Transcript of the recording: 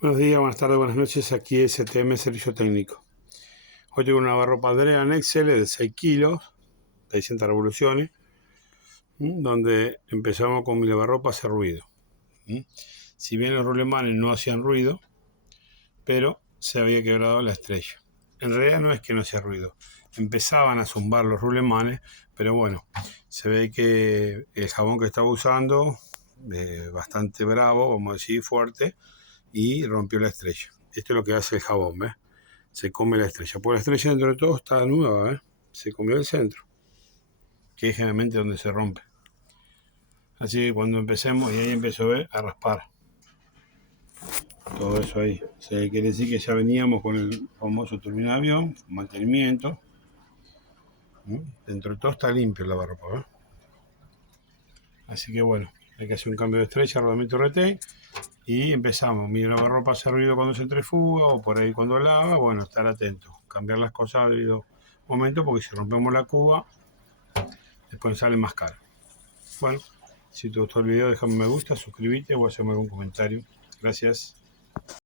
Buenos días, buenas tardes, buenas noches. Aquí es STM Servicio Técnico. Hoy tengo una lavarropa Adrian XL de 6 kilos, 600 revoluciones, donde empezamos con mi lavarropa a hacer ruido. Si bien los rulemanes no hacían ruido, pero se había quebrado la estrella. En realidad no es que no hacía ruido, empezaban a zumbar los rulemanes, pero bueno, se ve que el jabón que estaba usando, bastante bravo, vamos a decir, fuerte, y rompió la estrella. Esto es lo que hace el jabón, ¿ves? Se come la estrella. Pues la estrella dentro de todo está nueva, ¿eh? Se comió el centro, que es generalmente donde se rompe. Así que cuando empecemos, y ahí empezó a ver, a raspar. Todo eso ahí. O sea, quiere decir que ya veníamos con el famoso turbina de avión, mantenimiento. Dentro de todo está limpio el lavarropa, ¿eh? Así que bueno, hay que hacer un cambio de estrella, rodamiento RT. Y empezamos. Mi lavarropa hace ruido cuando se centrifuga o por ahí cuando lava. Bueno, estar atento. Cambiar las cosas al debido momento porque si rompemos la cuba, después sale más caro. Bueno, si te gustó el video, déjame un me gusta, suscríbete o haceme algún comentario. Gracias.